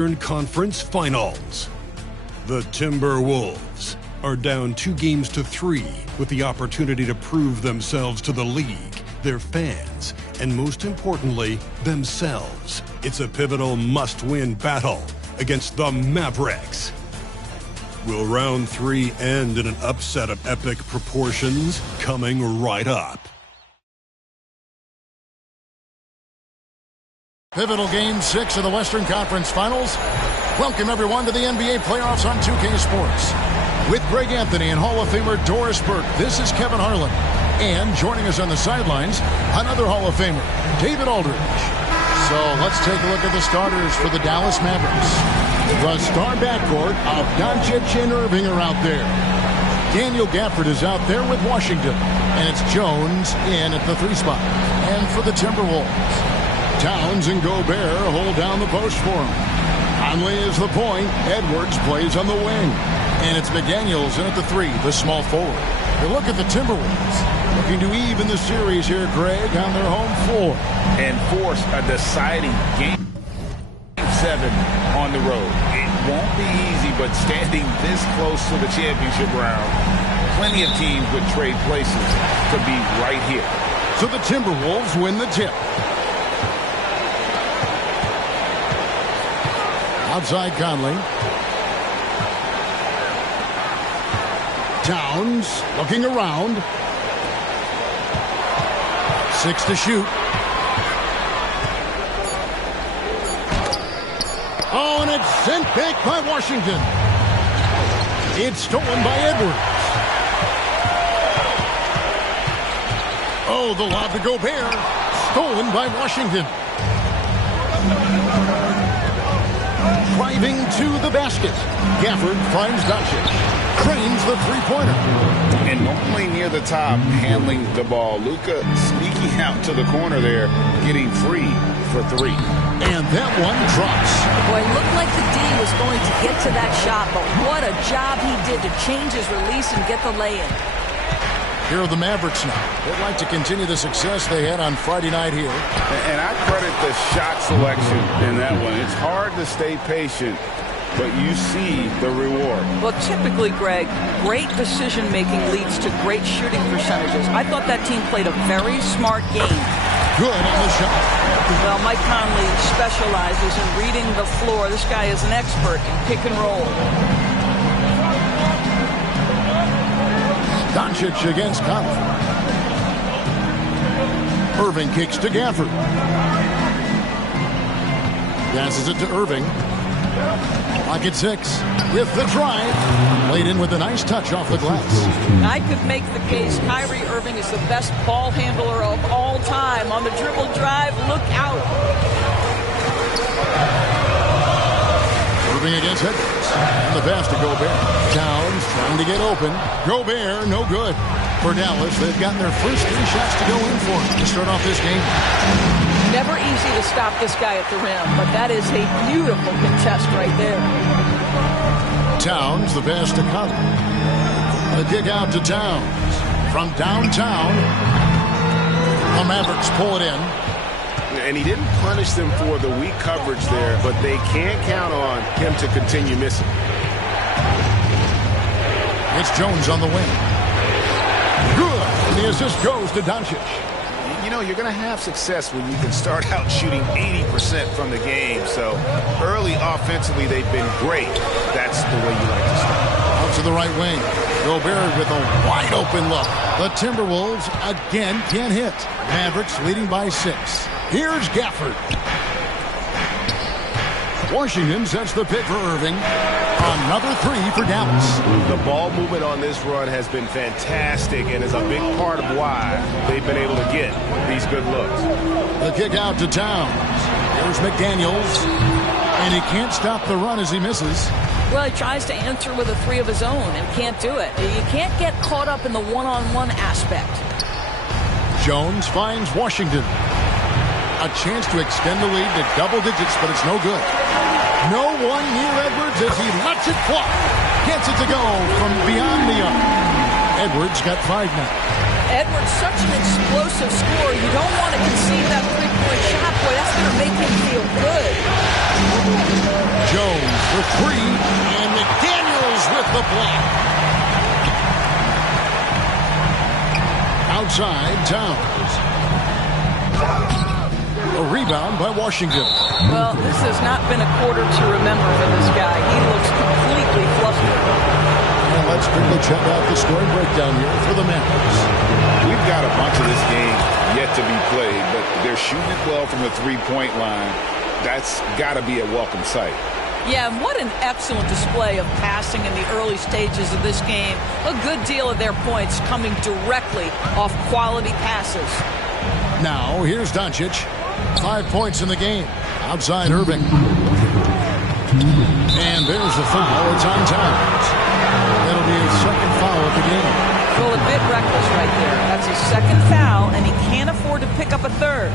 Conference Finals. The Timberwolves are down 2-3 with the opportunity to prove themselves to the league, their fans, and most importantly, themselves. It's a pivotal must-win battle against the Mavericks. Will round 3 end in an upset of epic proportions? Coming right up. Pivotal Game 6 of the Western Conference Finals. Welcome, everyone, to the NBA playoffs on 2K Sports. With Greg Anthony and Hall of Famer Doris Burke, this is Kevin Harlan. And joining us on the sidelines, another Hall of Famer, David Aldridge. So let's take a look at the starters for the Dallas Mavericks. The star backcourt of Doncic and Irving are out there. Daniel Gafford is out there with Washington. And it's Jones in at the 3 spot. And for the Timberwolves, Towns and Gobert hold down the post for him. Conley is the point. Edwards plays on the wing. And it's McDaniels in at the 3, the small forward. You look at the Timberwolves, looking to even the series here, Greg, on their home floor. And force a deciding Game 7 on the road. It won't be easy, but standing this close to the championship round, plenty of teams would trade places to be right here. So the Timberwolves win the tip. Outside Conley. Towns looking around. 6 to shoot. Oh, and it's sent back by Washington. It's stolen by Edwards. Oh, the lob to Gobert. Stolen by Washington. Driving to the basket. Gafford finds Doncic. Cranes the three-pointer. And normally near the top, handling the ball. Luka sneaking out to the corner there, getting free for 3. And that one drops. Boy, it looked like the D was going to get to that shot, but what a job he did to change his release and get the lay-in. Here are the Mavericks now. They'd like to continue the success they had on Friday night here. And I credit the shot selection in that one. It's hard to stay patient, but you see the reward. Well, typically, Greg, great decision-making leads to great shooting percentages. I thought that team played a very smart game. Good on the shot. Well, Mike Conley specializes in reading the floor. This guy is an expert in pick and roll. Doncic against Conley. Irving kicks to Gafford. Passes it to Irving. Clock at 6 with the drive. Laid in with a nice touch off the glass. I could make the case Kyrie Irving is the best ball handler of all time. On the dribble drive, look out. Irving against Edwards. And the pass to Gobert. Towns trying to get open. Gobert, no good. For Dallas, they've gotten their first 3 shots to go in for to start off this game. Never easy to stop this guy at the rim, but that is a beautiful contest right there. Towns, the pass to Conley. The kick out to Towns. From downtown, the Mavericks pull it in. And he didn't punish them for the weak coverage there, but they can't count on him to continue missing. It's Jones on the wing. Good. And the assist goes to Doncic. You know, you're going to have success when you can start out shooting 80% from the game. So early offensively, they've been great. That's the way you like to start. Out to the right wing. Gobert with a wide open look. The Timberwolves again can't hit. Mavericks leading by 6. Here's Gafford. Washington sets the pick for Irving. Another 3 for Dallas. The ball movement on this run has been fantastic and is a big part of why they've been able to get these good looks. The kick out to Towns. Here's McDaniels. And he can't stop the run as he misses. Well, he tries to answer with a 3 of his own and can't do it. You can't get caught up in the one-on-one aspect. Jones finds Washington. A chance to extend the lead to double digits, but it's no good. No one near Edwards as he lets it fly. Gets it to go from beyond the arc. Edwards got 5 now. Edwards, such an explosive scorer. You don't want to concede that three-point shot. Boy, that's going to make him feel good. Jones for three, and McDaniels with the block. Outside, Towns. A rebound by Washington. Well, this has not been a quarter to remember for this guy. He looks completely flustered. And let's quickly check out the scoring breakdown here for the Mavs. We've got a bunch of this game yet to be played, but they're shooting it well from the three-point line. That's got to be a welcome sight. Yeah, and what an excellent display of passing in the early stages of this game. A good deal of their points coming directly off quality passes. Now, here's Doncic. 5 points in the game. Outside Irving. And there's the foul. It's on Towns. That'll be his second foul of the game. Well, a bit reckless right there. That's his second foul, and he can't afford to pick up a third.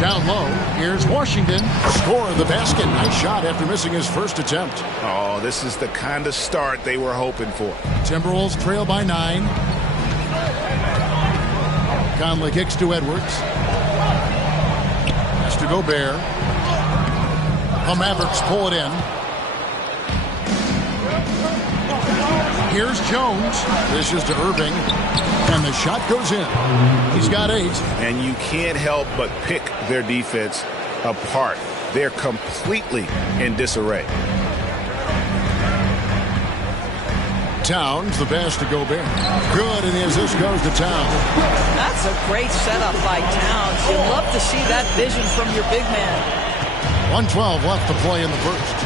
Down low, here's Washington. Score the basket. Nice shot after missing his first attempt. Oh, this is the kind of start they were hoping for. Timberwolves trail by 9. Conley kicks to Edwards. Has to Gobert. The Mavericks pull it in. Here's Jones. This is to Irving. And the shot goes in. He's got 8. And you can't help but pick their defense apart. They're completely in disarray. Towns, the pass to Gobert. Good, and the assist goes to Towns. That's a great setup by Towns. You love to see that vision from your big man. 1:12 left to play in the first.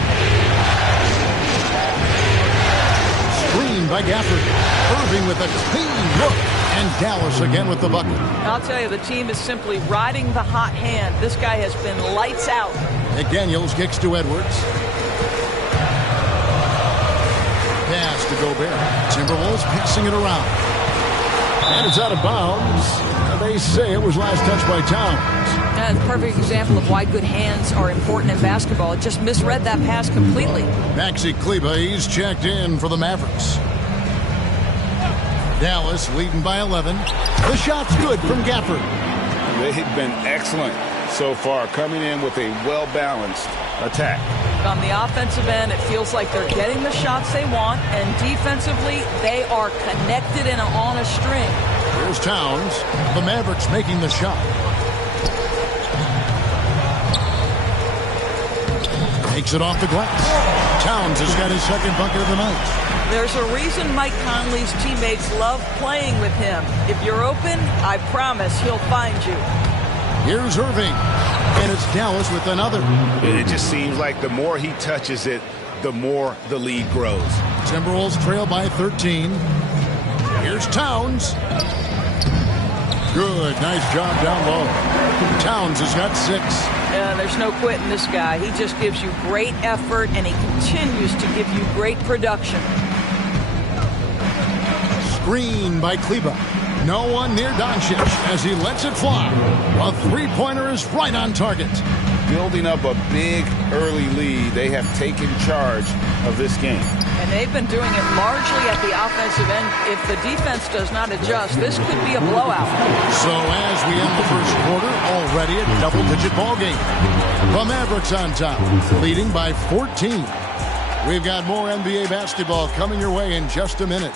Screen by Gafford. Irving with a clean look. And Dallas again with the bucket. I'll tell you, the team is simply riding the hot hand. This guy has been lights out. McDaniels kicks to Edwards. Pass to Gobert. Timberwolves passing it around. And it's out of bounds. They say it was last touched by Towns. That's a perfect example of why good hands are important in basketball. It just misread that pass completely. Maxi Kleber, he's checked in for the Mavericks. Dallas leading by 11. The shot's good from Gafford. They've been excellent so far, coming in with a well-balanced attack. On the offensive end, it feels like they're getting the shots they want, and defensively, they are connected and on a string. Here's Towns. The Mavericks making the shot. Takes it off the glass. Towns has got his second bucket of the night. There's a reason Mike Conley's teammates love playing with him. If you're open, I promise he'll find you. Here's Irving. And it's Dallas with another. It just seems like the more he touches it, the more the lead grows. Timberwolves trail by 13. Here's Towns. Good. Nice job down low. Towns has got 6. There's no quitting this guy. He just gives you great effort, and he continues to give you great production. Screen by Kleber. No one near Doncic as he lets it fly. A three-pointer is right on target. Building up a big early lead, they have taken charge of this game. And they've been doing it largely at the offensive end. If the defense does not adjust, this could be a blowout. So as we end the first quarter, already a double-digit ball game. The Mavericks on top, leading by 14. We've got more NBA basketball coming your way in just a minute.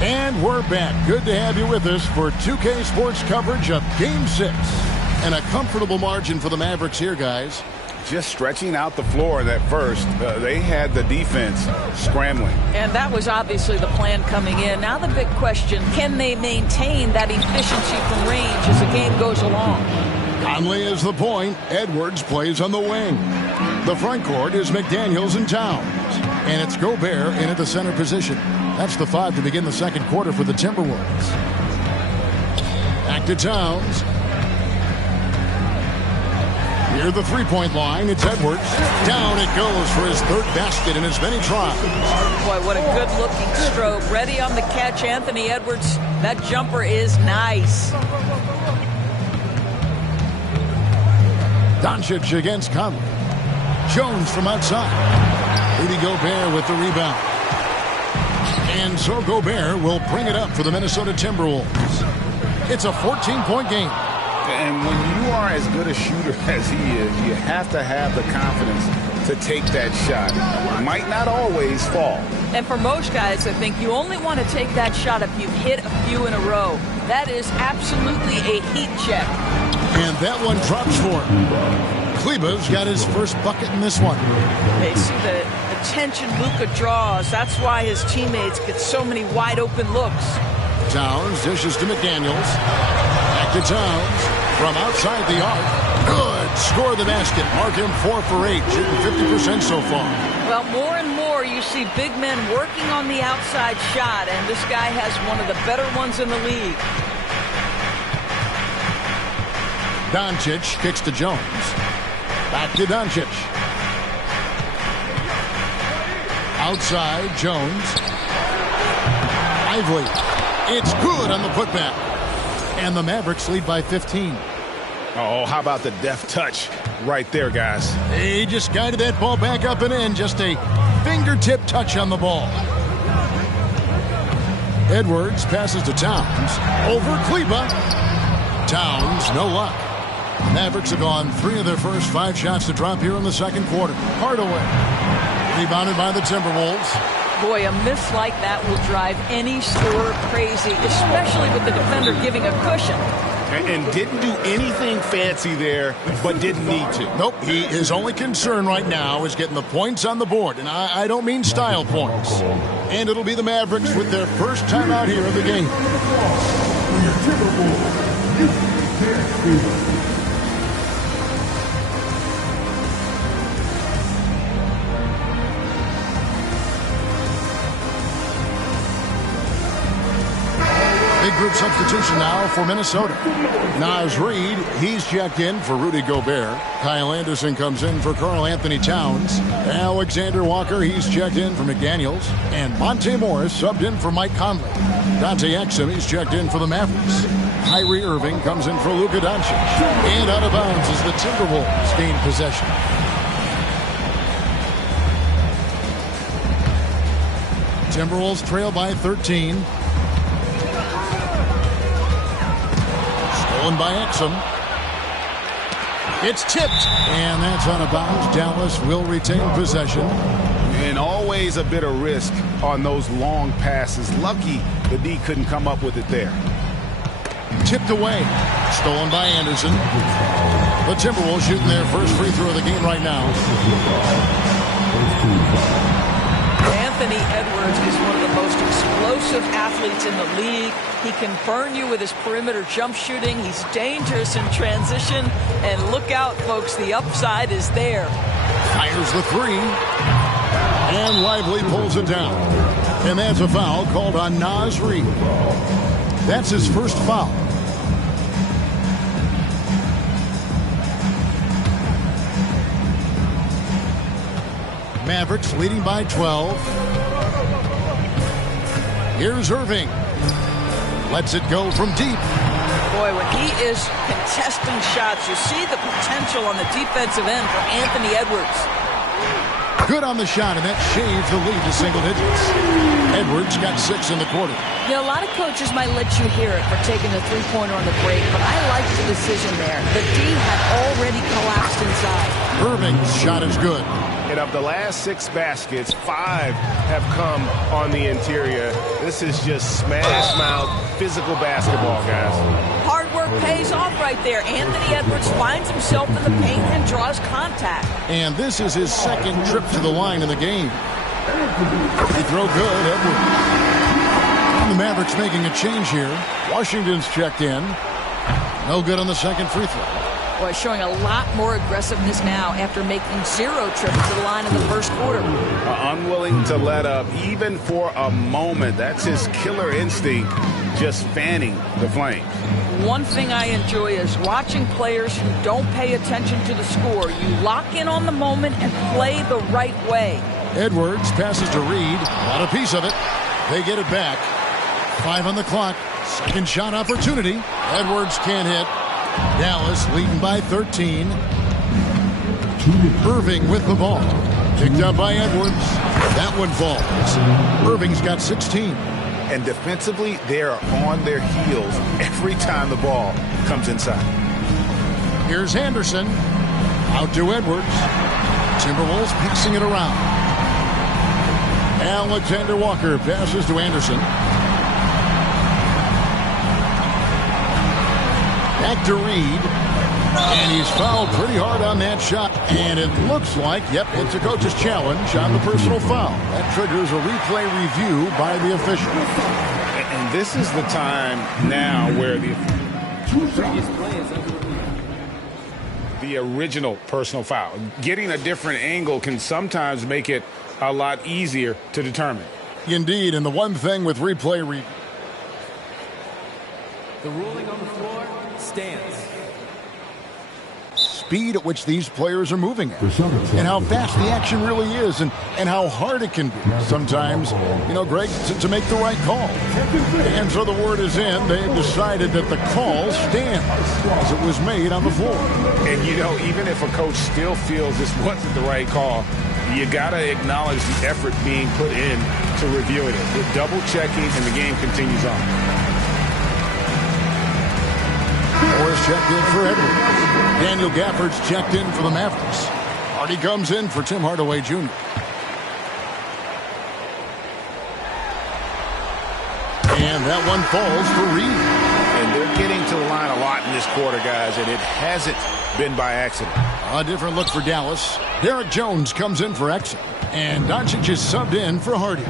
And we're back. Good to have you with us for 2K Sports coverage of Game 6. And a comfortable margin for the Mavericks here, guys. Just stretching out the floor that first. They had the defense scrambling. And that was obviously the plan coming in. Now the big question, can they maintain that efficiency from range as the game goes along? Conley is the point. Edwards plays on the wing. The front court is McDaniels and Towns. And it's Gobert in at the center position. That's the 5 to begin the second quarter for the Timberwolves. Back to Towns. Near the three-point line, it's Edwards. Down it goes for his third basket in as many tries. Boy, what a good-looking stroke. Ready on the catch, Anthony Edwards. That jumper is nice. Doncic against Conley. Jones from outside. Rudy Gobert with the rebound. And so Gobert will bring it up for the Minnesota Timberwolves. It's a 14-point game. And when you are as good a shooter as he is, you have to have the confidence to take that shot. It might not always fall. And for most guys, I think you only want to take that shot if you've hit a few in a row. That is absolutely a heat check. And that one drops for him. Kleber's got his first bucket in this one. They see the attention Luka draws. That's why his teammates get so many wide open looks. Towns dishes to McDaniels. Back to Towns from outside the arc. Good. Score the basket. Mark him 4 for 8. Shooting 50% so far. Well, more and more you see big men working on the outside shot, and this guy has one of the better ones in the league. Doncic kicks to Jones. Back to Doncic. Outside, Jones. Lively. It's good on the putback. And the Mavericks lead by 15. Oh, how about the deft touch right there, guys? He just guided that ball back up and in. Just a fingertip touch on the ball. Edwards passes to Towns. Over Kleber. Towns, no luck. Mavericks have gone 3 of their first 5 shots to drop here in the second quarter. Hardaway. Rebounded by the Timberwolves. Boy, a miss like that will drive any scorer crazy, especially with the defender giving a cushion. And didn't do anything fancy there, but didn't need to. Nope, his only concern right now is getting the points on the board. And I don't mean style points. And it'll be the Mavericks with their first time out here in the game. Big group substitution now for Minnesota. Naz Reid, he's checked in for Rudy Gobert. Kyle Anderson comes in for Karl Anthony Towns. Alexander Walker, he's checked in for McDaniels. And Monte Morris subbed in for Mike Conley. Dante Exum, he's checked in for the Mavericks. Kyrie Irving comes in for Luka Doncic. And out of bounds as the Timberwolves gain possession. Timberwolves trail by 13. Stolen by Exum. It's tipped, and that's out of bounds. Dallas will retain possession. And always a bit of risk on those long passes. Lucky the D couldn't come up with it there. Tipped away. Stolen by Anderson. The Timberwolves shooting their first free throw of the game right now. Anthony Edwards is one of the most explosive athletes in the league. He can burn you with his perimeter jump shooting. He's dangerous in transition. And look out, folks, the upside is there. Fires the three. And Lively pulls it down. And that's a foul called on Naz Reid. That's his first foul. Mavericks leading by 12. Here's Irving. Lets it go from deep. Boy, when he is contesting shots, you see the potential on the defensive end for Anthony Edwards. Good on the shot, and that shaves the lead to single digits. Edwards got 6 in the quarter. You know, a lot of coaches might let you hear it for taking a three-pointer on the break, but I like the decision there. The D had already collapsed inside. Irving's shot is good. And of the last 6 baskets, 5 have come on the interior. This is just smash mouth physical basketball, guys. Hard work pays off right there. Anthony Edwards finds himself in the paint and draws contact. And this is his second trip to the line in the game. He throw good, Edwards. And the Mavericks making a change here. Washington's checked in. No good on the second free throw. Well, showing a lot more aggressiveness now after making 0 trips to the line in the first quarter. Unwilling to let up even for a moment. That's his killer instinct, just fanning the flames. One thing I enjoy is watching players who don't pay attention to the score. You lock in on the moment and play the right way. Edwards passes to Reed. Not a piece of it. They get it back. 5 on the clock. Second shot opportunity. Edwards can't hit. Dallas leading by 13. Irving with the ball. Picked up by Edwards. That one falls. Irving's got 16. And defensively, they are on their heels every time the ball comes inside. Here's Anderson. Out to Edwards. Timberwolves passing it around. Alexander Walker passes to Anderson. Back to Reed. And he's fouled pretty hard on that shot. And it looks like, yep, it's a coach's challenge on the personal foul. That triggers a replay review by the official. And this is the time now where the original personal foul. Getting a different angle can sometimes make it a lot easier to determine. Indeed, and the one thing with replay review. The ruling on the floor stands. Speed at which these players are moving at, and how fast the action really is, and how hard it can be sometimes, you know, Greg, to make the right call. And so the word is in. They've decided that the call stands as it was made on the floor. And, you know, even if a coach still feels this wasn't the right call, you got to acknowledge the effort being put in to reviewing it. The double checking, and the game continues on. Morris checked in for Edwards. Daniel Gafford's checked in for the Mavericks. Hardy comes in for Tim Hardaway Jr. And that one falls for Reed. And they're getting to the line a lot in this quarter, guys, and it hasn't been by accident. A different look for Dallas. Derek Jones comes in for Exum. And Doncic is subbed in for Hardy.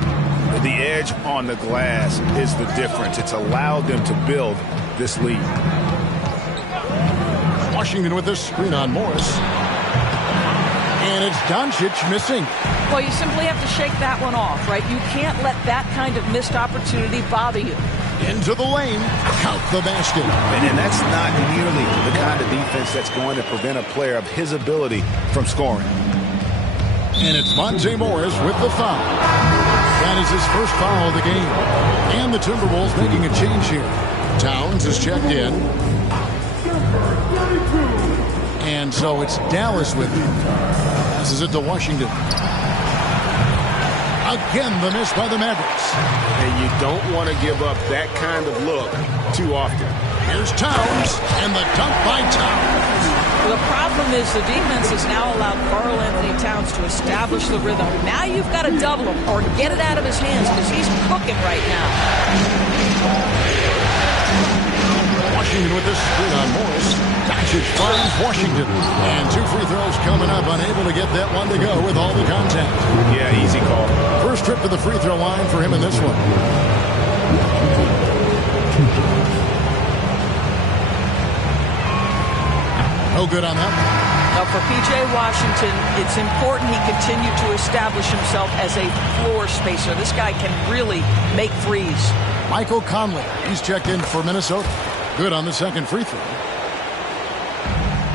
The edge on the glass is the difference. It's allowed them to build this lead. Washington with this screen on Morris. And it's Doncic missing. Well, you simply have to shake that one off, right? You can't let that kind of missed opportunity bother you. Into the lane. Count the basket. And that's not nearly the kind of defense that's going to prevent a player of his ability from scoring. And it's Monte Morris with the foul. That is his first foul of the game. And the Timberwolves making a change here. Towns is checked in. And so it's Dallas with him. Passes it to Washington. Again, the miss by the Mavericks. And you don't want to give up that kind of look too often. Here's Towns, and the dunk by Towns. The problem is the defense has now allowed Karl Anthony Towns to establish the rhythm. Now you've got to double him or get it out of his hands because he's cooking right now. Washington with this screen on Morris. Doncic finds Washington. And 2 free throws coming up. Unable to get that one to go with all the contact. Yeah, easy call. First trip to the free throw line for him in this one. No good on that one. Now for P.J. Washington, it's important he continue to establish himself as a floor spacer. This guy can really make threes. Michael Conley, he's checked in for Minnesota. Good on the second free throw.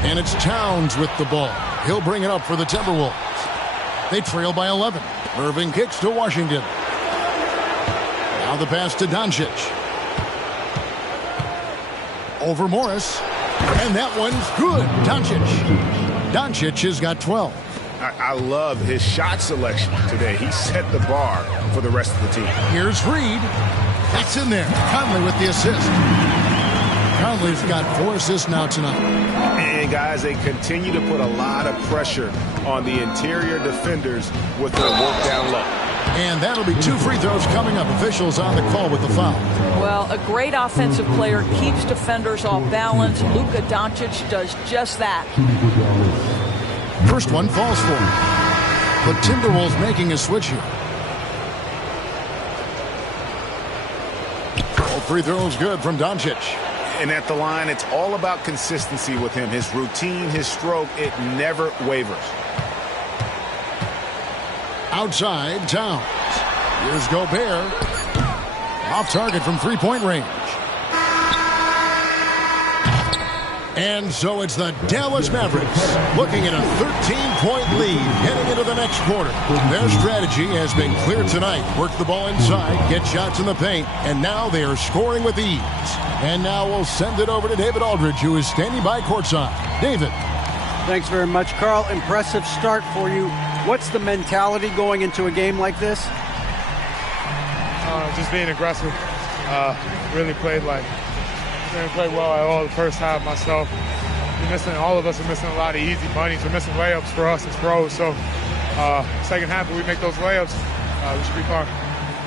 And it's Towns with the ball. He'll bring it up for the Timberwolves. They trail by 11. Irving kicks to Washington. Now the pass to Doncic. Over Morris. And that one's good. Doncic has got 12. I love his shot selection today. He set the bar for the rest of the team. Here's Reed. That's in there. Conley with the assist. Conley's got 4 assists now tonight. And, guys, they continue to put a lot of pressure on the interior defenders with their work down low. And that'll be 2 free throws coming up. Officials on the call with the foul. Well, a great offensive player keeps defenders off balance. Luka Doncic does just that. First one falls for him. The Timberwolves making a switch here. All free throws good from Doncic. And at the line, it's all about consistency with him. His routine, his stroke, it never wavers. Outside, Towns. Here's Gobert. Off target from three-point range. And so it's the Dallas Mavericks looking at a 13-point lead heading into the next quarter. Their strategy has been clear tonight. Work the ball inside, get shots in the paint, and now they are scoring with ease. And now we'll send it over to David Aldridge, who is standing by courtside. David. Thanks very much, Carl. Impressive start for you. What's the mentality going into a game like this? Just being aggressive. Really played well at all the first half myself. All of us are missing a lot of easy bunnies. We're missing layups for us as pros. So second half, if we make those layups, we should be fine.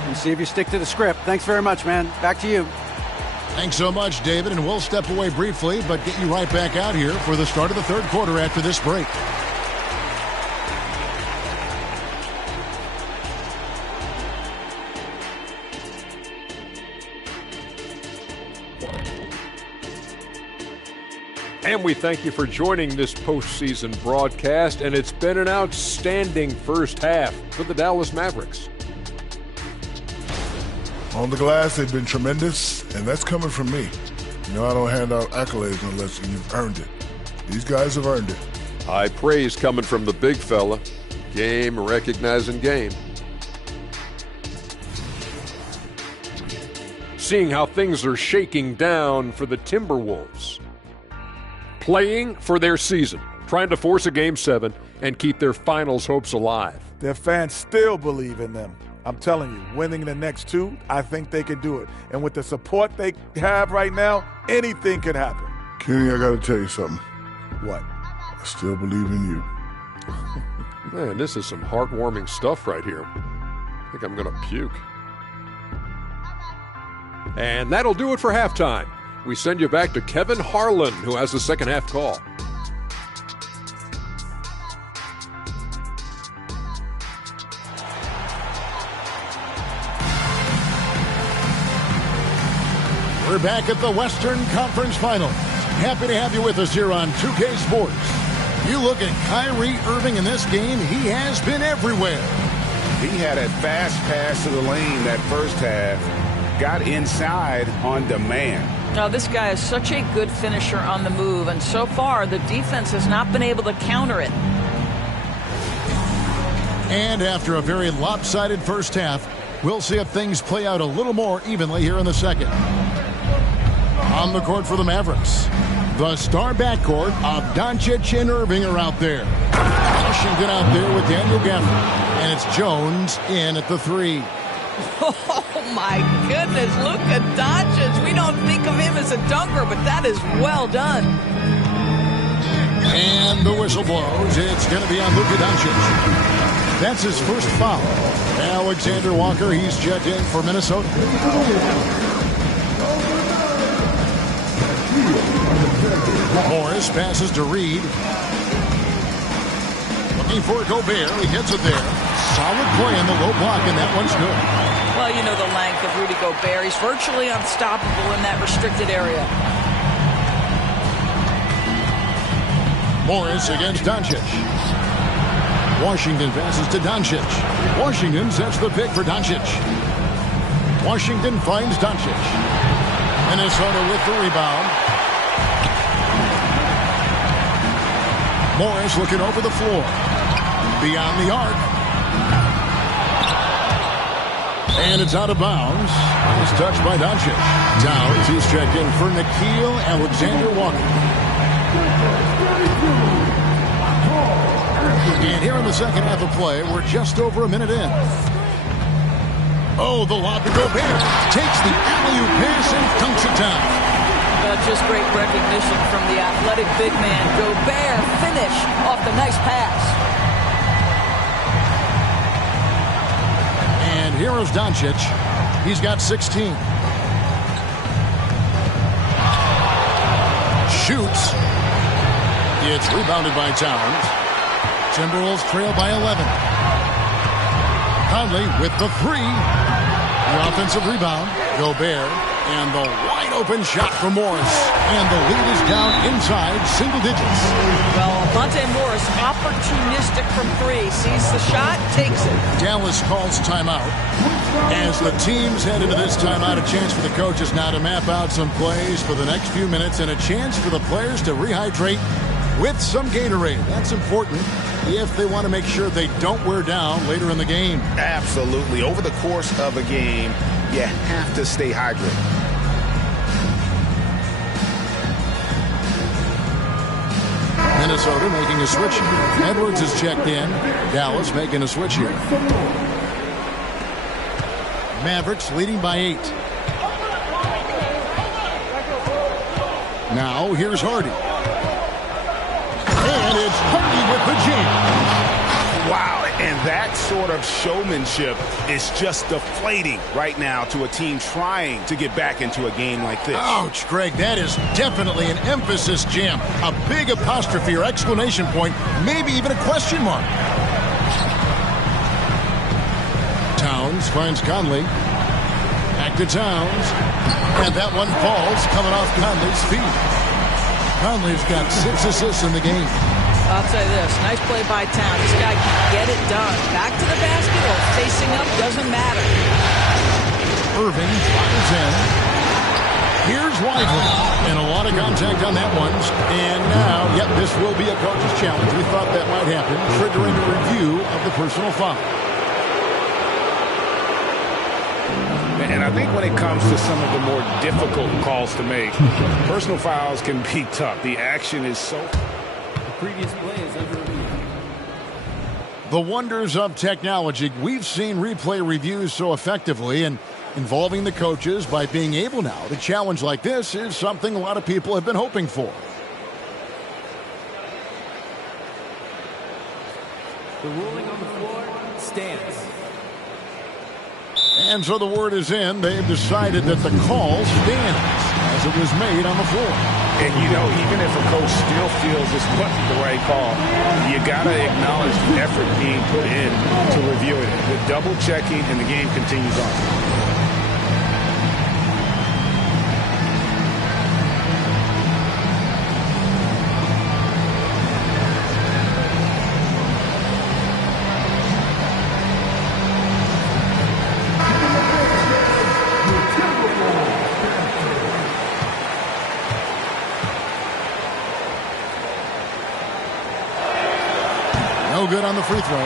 And see if you stick to the script. Thanks very much, man. Back to you. Thanks so much, David. And we'll step away briefly, but get you right back out here for the start of the third quarter after this break. And we thank you for joining this postseason broadcast, and it's been an outstanding first half for the Dallas Mavericks. On the glass, they've been tremendous, and that's coming from me. You know, I don't hand out accolades unless you've earned it. These guys have earned it. High praise coming from the big fella. Game recognizing game. Seeing how things are shaking down for the Timberwolves. Playing for their season, trying to force a Game 7 and keep their finals hopes alive. Their fans still believe in them. I'm telling you, winning the next two, I think they can do it. And with the support they have right now, anything can happen. Kenny, I got to tell you something. What? I still believe in you. Man, this is some heartwarming stuff right here. I think I'm going to puke. And that'll do it for halftime. We send you back to Kevin Harlan, who has the second half call. We're back at the Western Conference Finals. Happy to have you with us here on 2K Sports. You look at Kyrie Irving in this game, he has been everywhere. He had a fast pass to the lane that first half. Got inside on demand. Now, this guy is such a good finisher on the move, and so far the defense has not been able to counter it. And after a very lopsided first half, we'll see if things play out a little more evenly here in the second. On the court for the Mavericks, the star backcourt of Doncic and Irving are out there. Washington out there with Daniel Gafford, and it's Jones in at the three. Oh, my goodness. Look at Doncic. We don't think of him as a dunker, but that is well done. And the whistle blows. It's going to be on Luka Doncic. That's his first foul. Alexander Walker, he's checked in for Minnesota. Morris passes to Reed. Looking for Gobert. He gets it there. Solid play in the low block, and that one's good. Well, you know the length of Rudy Gobert. He's virtually unstoppable in that restricted area. Morris against Doncic. Washington passes to Doncic. Washington sets the pick for Doncic. Washington finds Doncic. Minnesota with the rebound. Morris looking over the floor. Beyond the arc. And it's out of bounds. It's touched by Doncic. Towns, he's checked in for Nickeil Alexander-Walker. And here in the second half of play, we're just over a minute in. Oh, the lob to Gobert. Takes the alley-oop pass and dunks it down. Just great recognition from the athletic big man. Gobert finish off the nice pass. And here is Doncic. He's got 16. Shoots. It's rebounded by Towns. Timberwolves trail by 11. Conley with the three. The offensive rebound. Gobert And the wide open shot from Morris. And the lead is down inside single digits. Well, Monte Morris, opportunistic from three. Sees the shot, takes it. Dallas calls timeout. As the teams head into this timeout, a chance for the coaches now to map out some plays for the next few minutes and a chance for the players to rehydrate with some Gatorade. That's important if they want to make sure they don't wear down later in the game. Absolutely. Over the course of a game, you have to stay hydrated. Minnesota making a switch here. Edwards is checked in. Dallas making a switch here. Mavericks leading by 8. Now here's Hardy. And it's Hardy with the jam. Wow, and that sort of showmanship is just deflating right now to a team trying to get back into a game like this. Ouch, Greg, that is definitely an emphasis jam. A big apostrophe or exclamation point, maybe even a question mark. Towns finds Conley. Back to Towns. And that one falls coming off Conley's feet. Conley's got 6 assists in the game. I'll tell you this, nice play by Towns. This guy can get it done. Back to the basket or facing up, doesn't matter. Irving drives in. Here's Lively. And a lot of contact on that one. And now, yep, this will be a coach's challenge. We thought that might happen, triggering a review of the personal foul. And I think when it comes to some of the more difficult calls to make, personal fouls can be tough. The action is so... Previous play is under review. The wonders of technology. We've seen replay reviews so effectively, and involving the coaches by being able now to challenge like this is something a lot of people have been hoping for. The ruling on the floor stands. And so the word is in. They've decided that the call stands as it was made on the floor. And, you know, even if a coach still feels this wasn't the right call, you got to acknowledge the effort being put in to review it. The double checking and the game continues on. No good on the free throw.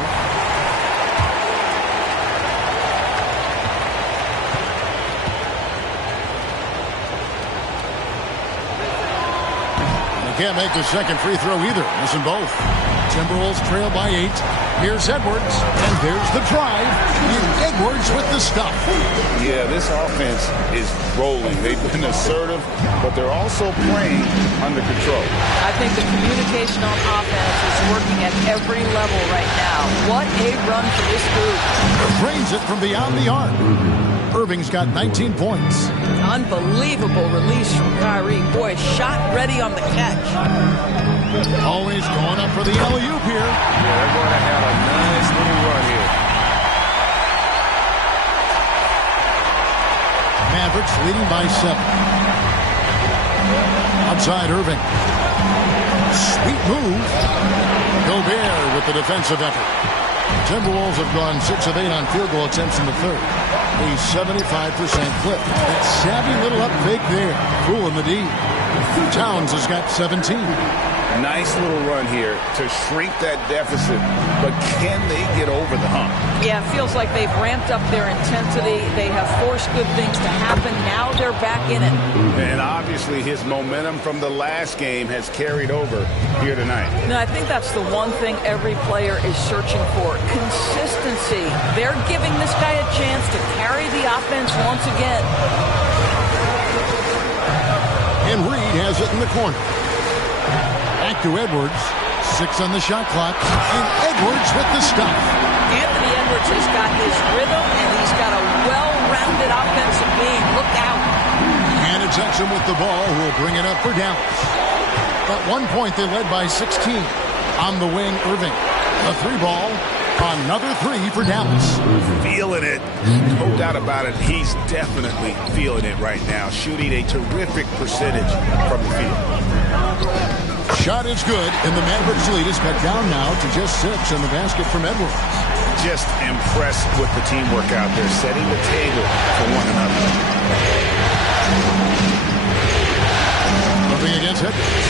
They can't make the second free throw either. Missing both. Timberwolves trail by 8. Here's Edwards, and there's the drive. And Edwards with the stuff. Yeah, this offense is rolling. They've been assertive, but they're also playing under control. I think the communication on offense is working at every level right now. What a run for this group. Drains it from beyond the arc. Irving's got 19 points. Unbelievable release from Kyrie. Boy, shot ready on the catch. Always going up for the alley-oop here. Yeah, they're going to have a nice little run here. Mavericks leading by 7. Outside Irving. Sweet move. Gobert with the defensive effort. Timberwolves have gone 6 of 8 on field goal attempts in the third. A 75% clip. That savvy little up fake there. Fooling the D. Towns has got 17. Nice little run here to shrink that deficit, but can they get over the hump? Yeah, it feels like they've ramped up their intensity. They have forced good things to happen. Now they're back in it. And obviously his momentum from the last game has carried over here tonight. No, I think that's the one thing every player is searching for. Consistency. They're giving this guy a chance to carry the offense once again. And Reed has it in the corner. Back to Edwards. 6 on the shot clock. And Edwards with the stuff. Anthony Edwards has got his rhythm, and he's got a well-rounded offensive game. Look out. And it's Exum with the ball, who will bring it up for Dallas. At one point, they led by 16. On the wing, Irving. A 3 ball. Another three for Dallas. Feeling it. No doubt about it. He's definitely feeling it right now. Shooting a terrific percentage from the field. Shot is good, and the Mavericks lead is cut down now to just 6 on the basket from Edwards. Just impressed with the teamwork out there, setting the table for one another. Moving against Edwards.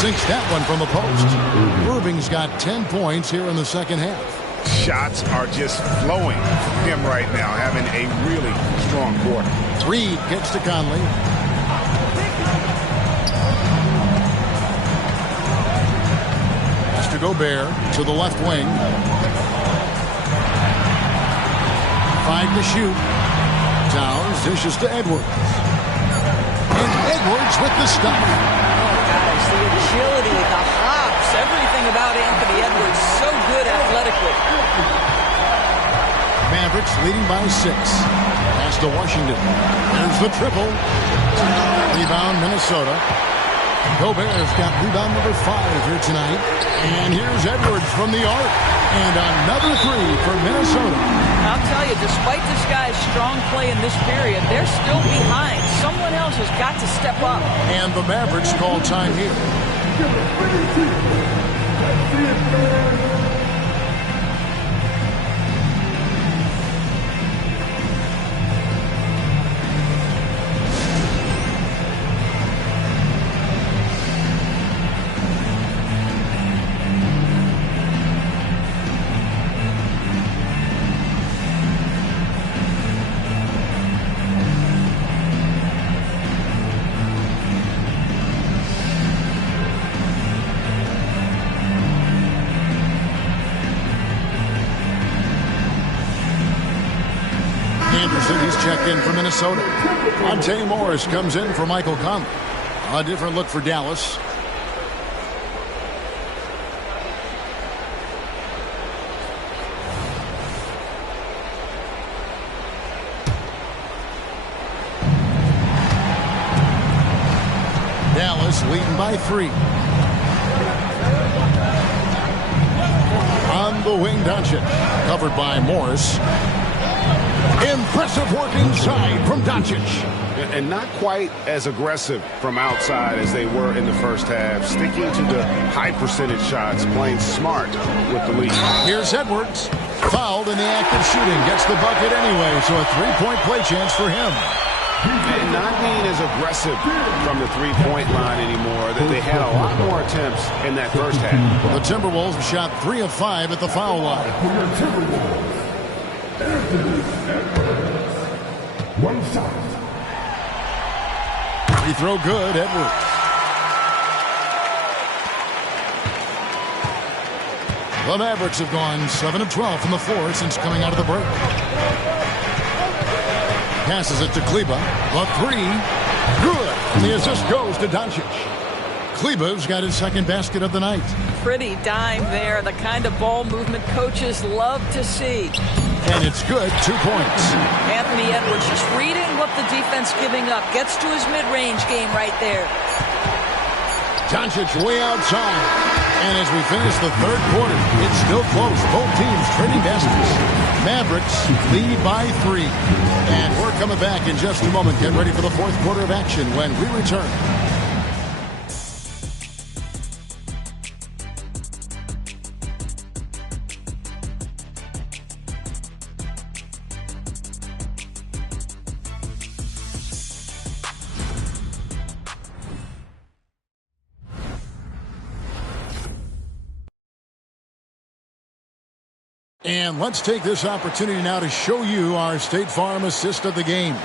Sinks that one from the post. Irving's got 10 points here in the second half. Shots are just flowing from him right now, having a really strong quarter. Reed gets to Conley. Has to Gobert to the left wing. 5 to shoot. Towns dishes to Edwards. And Edwards with the stuff. The agility, the hops, everything about Anthony Edwards, so good athletically. Mavericks leading by 6. Pass to Washington. There's the triple. Rebound, Minnesota. Gobert's got rebound number 5 here tonight. And here's Edwards from the arc. And another 3 for Minnesota. I'll tell you, despite this guy's strong play in this period, they're still behind. Someone else has got to step up. And the Mavericks call time here. He's checked in for Minnesota. Monte Morris comes in for Michael Conley. A different look for Dallas. Dallas leading by 3. On the wing, Doncic. Covered by Morris. Impressive work inside from Doncic. And not quite as aggressive from outside as they were in the first half. Sticking to the high percentage shots, playing smart with the lead. Here's Edwards. Fouled in the act of shooting. Gets the bucket anyway, so a 3-point play chance for him. And not being as aggressive from the three-point line anymore. They had a lot more attempts in that first half. The Timberwolves shot 3 of 5 at the foul line. One shot. Free throw good, Edwards. The Mavericks have gone 7 of 12 from the floor since coming out of the break. Passes it to Kleba. The 3. Good. And the assist goes to Doncic. Kleba's got his second basket of the night. Pretty dime there. The kind of ball movement coaches love to see. And it's good. 2 points. Anthony Edwards just reading what the defense giving up. Gets to his mid-range game right there. Doncic way outside. And as we finish the third quarter, it's still close. Both teams trading baskets. Mavericks lead by 3. And we're coming back in just a moment. Get ready for the fourth quarter of action when we return. And let's take this opportunity now to show you our State Farm assist of the game.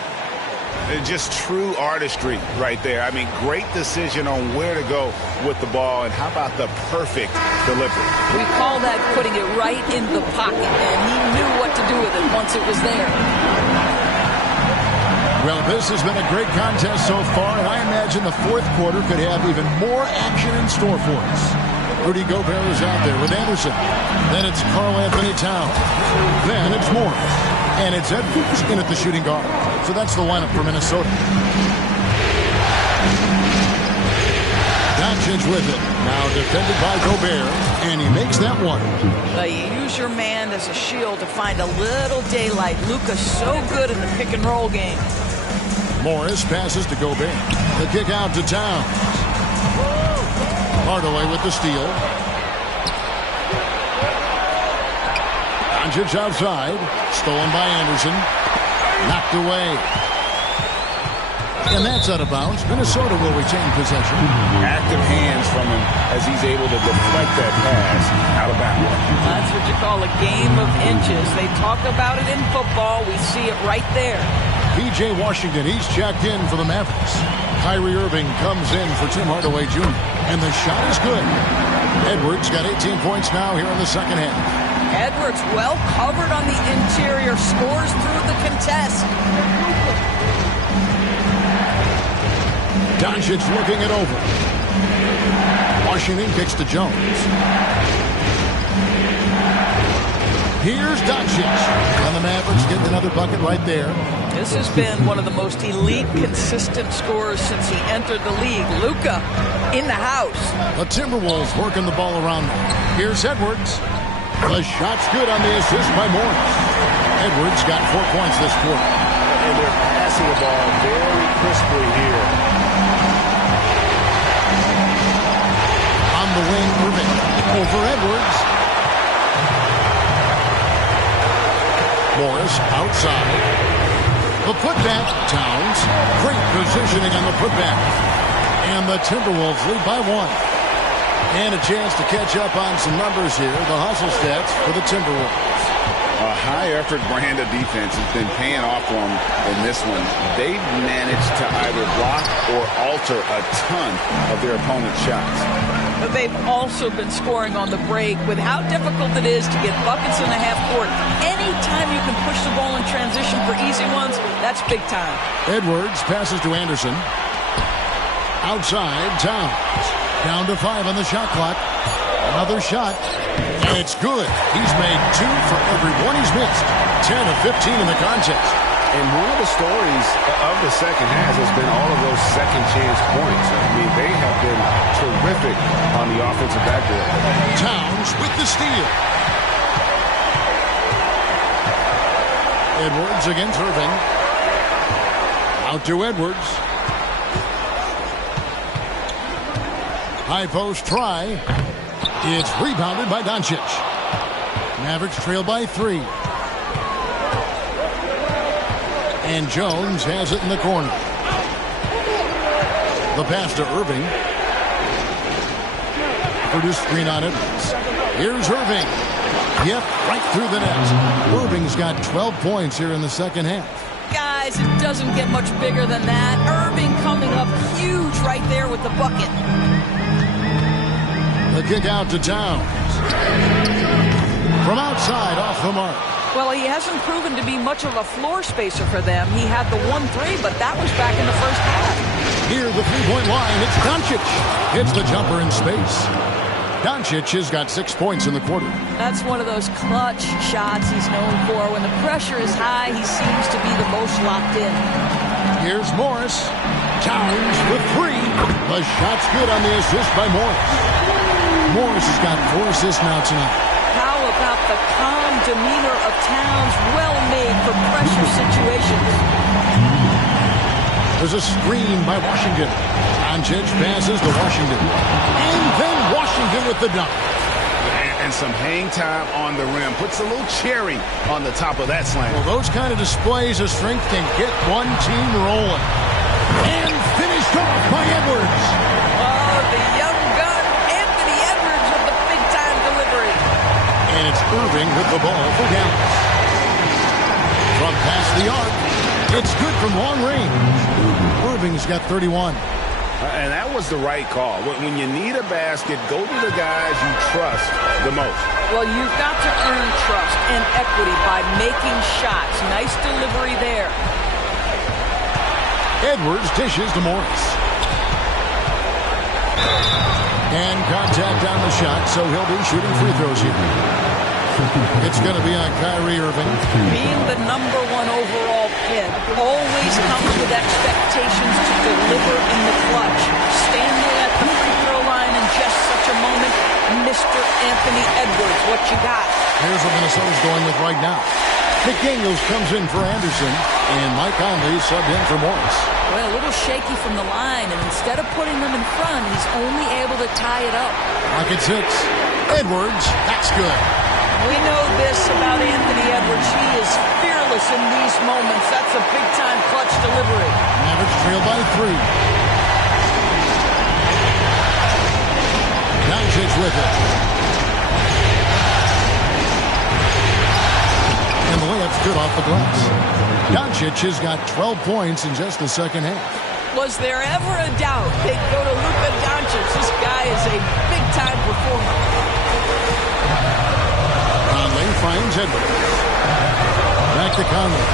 Just true artistry right there. I mean, great decision on where to go with the ball, and how about the perfect delivery? We call that putting it right in the pocket, and he knew what to do with it once it was there. Well, this has been a great contest so far, and I imagine the fourth quarter could have even more action in store for us. Rudy Gobert is out there with Anderson. Then it's Karl Anthony Towns. Then it's Morris. And it's Edwards in at the shooting guard. So that's the lineup for Minnesota. Doncic with it. Now defended by Gobert, and he makes that one. You use your man as a shield to find a little daylight. Luka's so good in the pick and roll game. Morris passes to Gobert. The kick out to Towns. Hardaway with the steal. Doncic outside. Stolen by Anderson. Knocked away. And that's out of bounds. Minnesota will retain possession. Active hands from him as he's able to deflect that pass out of bounds. That's what you call a game of inches. They talk about it in football. We see it right there. P.J. Washington, he's checked in for the Mavericks. Kyrie Irving comes in for Tim Hardaway Jr. And the shot is good. Edwards got 18 points now here in the second half. Edwards well covered on the interior. Scores through the contest. Doncic looking it over. Washington kicks to Jones. Here's Doncic. And the Mavericks get another bucket right there. This has been one of the most elite, consistent scorers since he entered the league. Luka in the house. The Timberwolves working the ball around them. Here's Edwards. The shot's good on the assist by Morris. Edwards got 4 points this quarter. And they're passing the ball very crisply here. On the wing, Irving over Edwards. Morris outside. The putback, Towns. Great positioning on the putback. And the Timberwolves lead by 1. And a chance to catch up on some numbers here. The hustle stats for the Timberwolves. A high-effort brand of defense has been paying off for them in this one. They've managed to either block or alter a ton of their opponent's shots. But they've also been scoring on the break. With how difficult it is to get buckets in the half court, anytime you can push the ball in transition for easy ones, that's big time. Edwards passes to Anderson. Outside, Towns. Down to 5 on the shot clock. Another shot. And it's good. He's made 2 for every one he's missed. 10 of 15 in the contest. And one of the stories of the second half has been all of those second chance points. I mean, they have been terrific on the offensive backboard. Towns with the steal. Edwards against Irving. Out to Edwards. High post try. It's rebounded by Doncic. Mavericks trail by 3. And Jones has it in the corner. The pass to Irving. Produced screen on Edwards. Here's Irving. Yep, right through the net. Irving's got 12 points here in the second half. Guys, it doesn't get much bigger than that. Irving coming up huge right there with the bucket. The kick out to Towns. From outside, off the mark. Well, he hasn't proven to be much of a floor spacer for them. He had the 1-3, but that was back in the first half. Near the three-point line, it's Doncic. Hits the jumper in space. Doncic has got 6 points in the quarter. That's one of those clutch shots he's known for. When the pressure is high, he seems to be the most locked in. Here's Morris. Towns with 3. The shot's good on the assist by Morris. Morris has got 4 assists now tonight. How about the calm demeanor of Towns, well made for pressure situations? There's a screen by Washington. Doncic passes to Washington. And then Washington with the dunk. And some hang time on the rim. Puts a little cherry on the top of that slam. Well, those kind of displays of strength can get one team rolling. And finished off by Edwards. Oh, the young gun, Anthony Edwards with the big-time delivery. And it's Irving with the ball for Dallas. From past the arc, it's good from long range. Irving's got 31. And that was the right call. When you need a basket, go to the guys you trust the most. Well, you've got to earn trust and equity by making shots. Nice delivery there. Edwards dishes to Morris. And contact on the shot, so he'll be shooting free throws here. It's going to be on Kyrie Irving. Being the #1 overall pick always comes with expectations to deliver in the clutch. Standing at the free throw Mr. Anthony Edwards. What you got? Here's what Minnesota's going with right now. McDaniels comes in for Anderson, and Mike Conley subbed in for Morris. Well, a little shaky from the line, and instead of putting them in front, he's only able to tie it up. Pocket 6. Edwards, that's good. We know this about Anthony Edwards. He is fearless in these moments. That's a big-time clutch delivery. Mavericks trail by 3. Doncic with it. And the layup's good off the glass. Doncic has got 12 points in just the second half. Was there ever a doubt they'd go to Luka Doncic? This guy is a big-time performer. Conley finds Edwards. Back to Conley.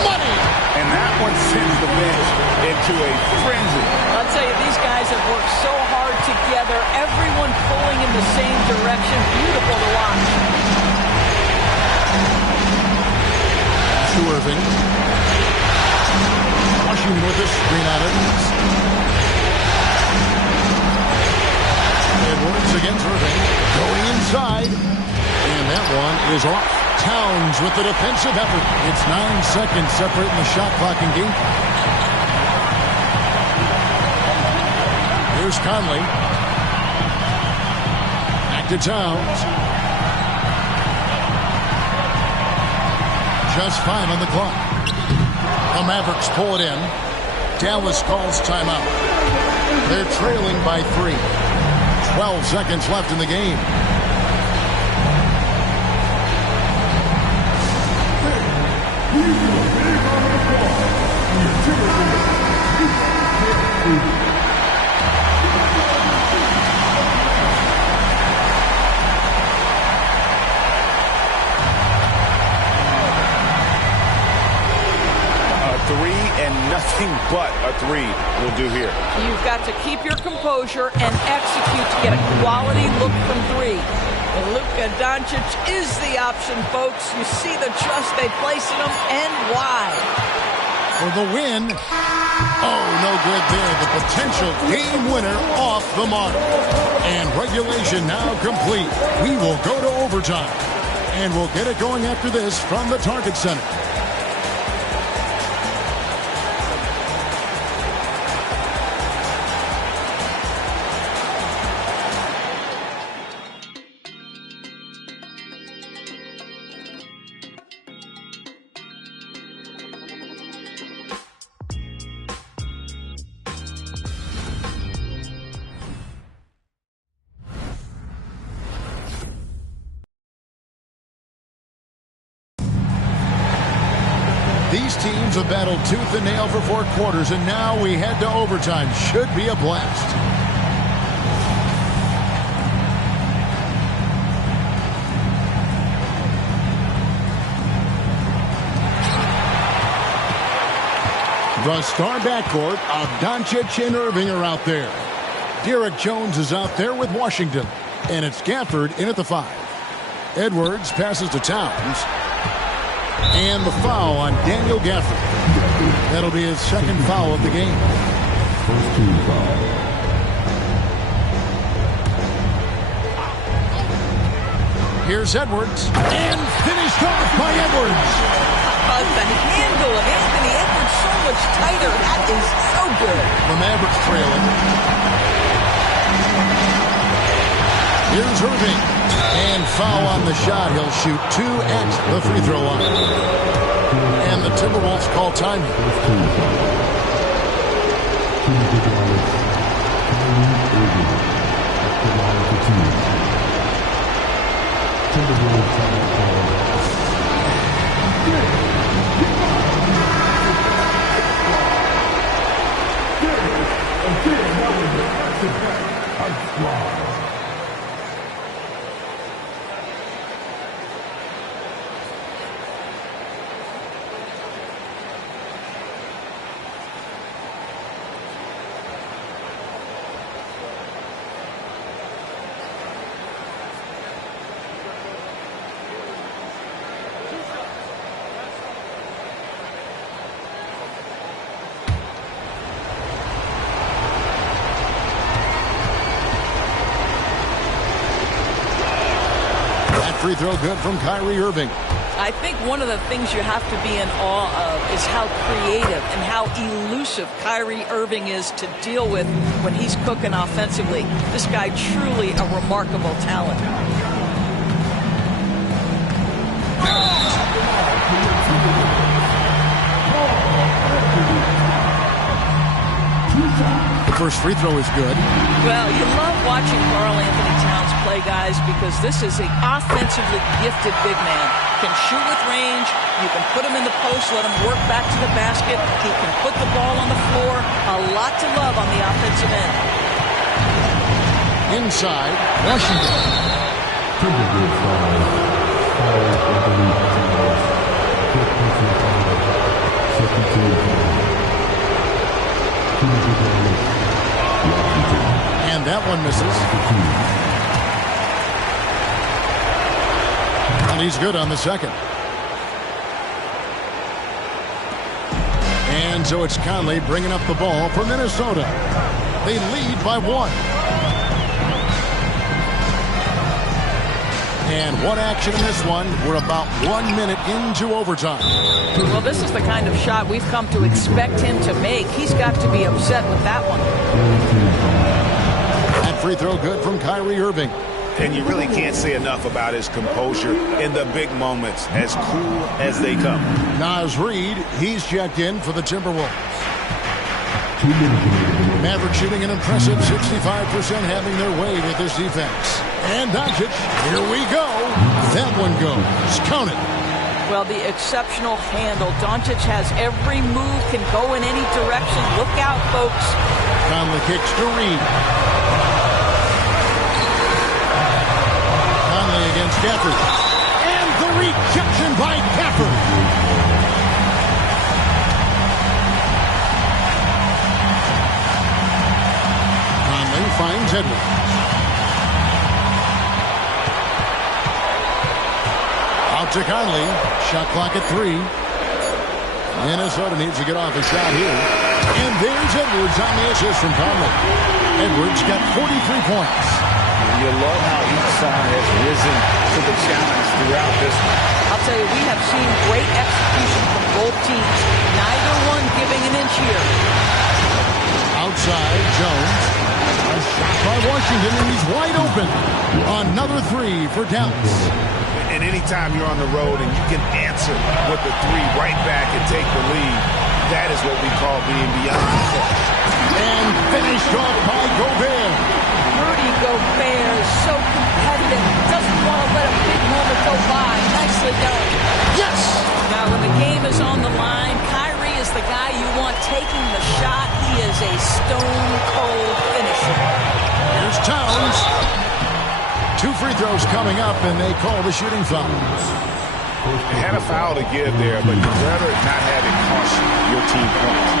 Money! And that one sends the bench into a frenzy. I'll tell you, these guys have worked so hard together. Everyone pulling in the same direction. Beautiful to watch. To Irving. Washington with the screen on it. Edwards against Irving. Going inside. And that one is off. Towns with the defensive effort. It's 9 seconds separating the shot clock and game clock. Here's Conley. Back to Towns. Just 5 on the clock. The Mavericks pull it in. Dallas calls timeout. They're trailing by 3. 12 seconds left in the game. And nothing but a 3 will do here. You've got to keep your composure and execute to get a quality look from 3. And Luka Doncic is the option, folks. You see the trust they place in him and why. For the win. Oh, no good there. The potential game winner off the mark. And regulation now complete. We will go to overtime. And we'll get it going after this from the Target Center. These teams have battled tooth and nail for 4 quarters, and now we head to overtime. Should be a blast. The star backcourt of Doncic and Irving are out there. Derek Jones is out there with Washington, and it's Gafford in at the 5. Edwards passes to Towns. And the foul on Daniel Gafford. That'll be his second foul of the game. First team foul. Here's Edwards. And finished off by Edwards. The handle of Anthony Edwards so much tighter. That is so good. The Mavericks trailing. Here's Irving. And foul on the shot. He'll shoot 2 at the free throw line. And the Timberwolves call timing. free throw good from Kyrie Irving. I think one of the things you have to be in awe of is how creative and how elusive Kyrie Irving is to deal with when he's cooking offensively. This guy truly a remarkable talent. The first free throw is good. Well, you love watching Karl Anthony Towns play, guys, because this is an offensively gifted big man. Can shoot with range. You can put him in the post, let him work back to the basket. He can put the ball on the floor. A lot to love on the offensive end. Inside, Washington. And that one misses. And he's good on the second. And so it's Conley bringing up the ball for Minnesota. They lead by 1. And one action in this one. We're about 1 minute into overtime. Well, this is the kind of shot we've come to expect him to make. He's got to be upset with that one. That free throw good from Kyrie Irving. And you really can't say enough about his composure in the big moments, as cool as they come. Naz Reid, he's checked in for the Timberwolves. Maverick shooting an impressive 65%, having their way with this defense. And Doncic, here we go. That one goes. Count it. Well, the exceptional handle. Doncic has every move, can go in any direction. Look out, folks. Conley kicks to Reid. Conley against Gafford. And the rejection by Gafford. Conley finds Edwards. Out to Conley. Shot clock at 3. Minnesota needs to get off a shot here. And there's Edwards on the assist from Conley. Edwards got 43 points. You love how each side has risen to the challenge throughout this one. I'll tell you, we have seen great execution from both teams. Neither one giving an inch here. Outside, Jones. A shot by Washington, and he's wide open. Another 3 for Dallas. And anytime you're on the road and you can answer with the 3 right back and take the lead, that is what we call being beyond the clutch. And finished off by Gobert. Rudy Gobert is so competitive. Doesn't want to let a big moment go by. Nicely done. Yes! Now, when the game is on the line, Kyrie is the guy you want taking the shot. He is a stone-cold finisher. Here's Towns. 2 free throws coming up, and they call the shooting foul. You had a foul to give there, but you'd rather not have it cost your team points.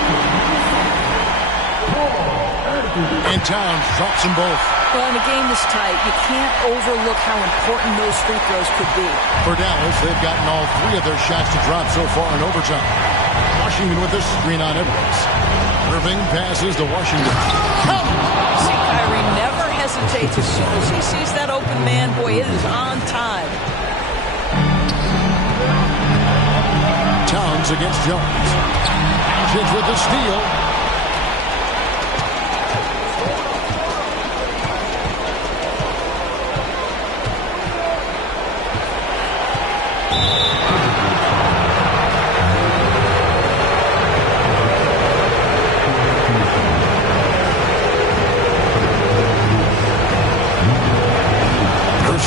And Towns drops them both. Well, in a game this tight, you can't overlook how important those free throws could be. For Dallas, they've gotten all 3 of their shots to drop so far in overtime. Washington with this screen on Edwards. Irving passes to Washington. See, Kyrie never hesitates. As soon as he sees that open man, boy, it is on time. Towns against Jones. Kids with the steal.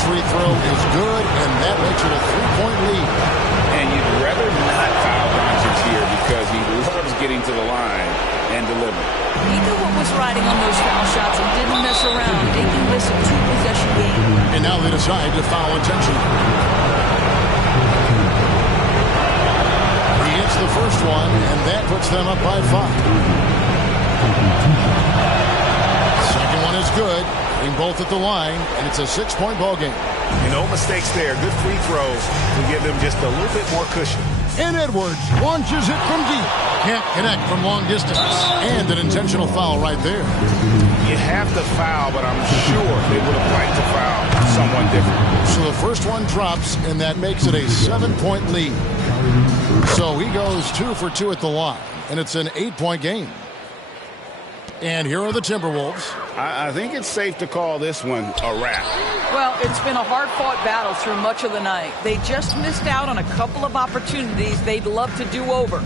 Free throw is good, and that makes it a 3-point lead. And you'd rather not foul Doncic here because he loves getting to the line and delivering. He knew what was riding on those foul shots and didn't mess around, making this a 2-possession game. And now they decide to foul intentionally. He hits the first one, and that puts them up by 5. Second one is good. Both at the line, and it's a 6-point ball game. And no mistakes there. Good free throws to give them just a little bit more cushion. And Edwards launches it from deep. Can't connect from long distance. And an intentional foul right there. You have to foul, but I'm sure they would have liked to foul someone different. So the first one drops, and that makes it a 7-point lead. So he goes 2 for 2 at the line, and it's an 8-point game. And here are the Timberwolves. I think it's safe to call this one a wrap. Well, it's been a hard-fought battle through much of the night. They just missed out on a couple of opportunities they'd love to do over.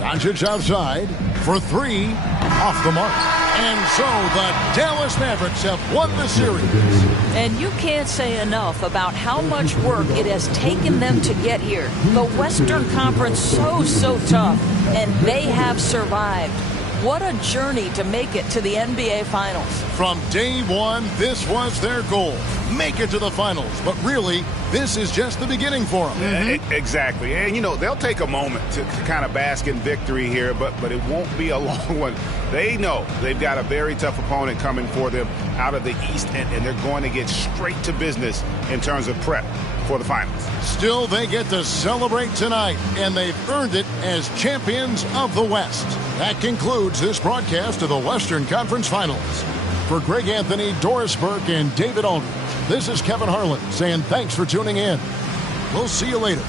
Doncic outside for 3, off the mark. And so the Dallas Mavericks have won the series. And you can't say enough about how much work it has taken them to get here. The Western Conference so tough, and they have survived. What a journey to make it to the NBA Finals. From day one, this was their goal. Make it to the finals. But really, this is just the beginning for them. Exactly. And, they'll take a moment to kind of bask in victory here, but it won't be a long one. They know they've got a very tough opponent coming for them out of the East, and they're going to get straight to business in terms of prep for the finals. Still, they get to celebrate tonight, and they've earned it as champions of the West. That concludes this broadcast of the Western Conference Finals. For Greg Anthony, Doris Burke, and David Aldridge, this is Kevin Harlan saying thanks for tuning in. We'll see you later.